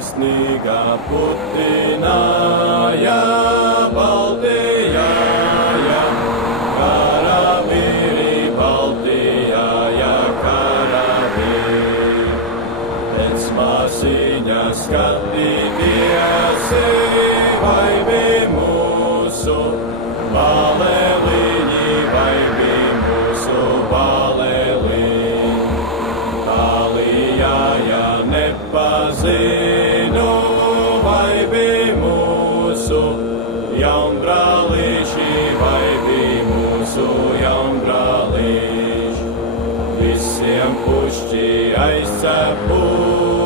taisnīgā putināja, Baltijāja, karavīri, Baltijāja, karavīri. Pēc māsiņa skatīties, vai bija mūsu baleliņi, vai bija mūsu baleliņi. Talijāja nepazinu, vai bija mūsu jaunbrālīši, vai bija mūsu jaunbrālīši. Visiem pušķi aizcepu.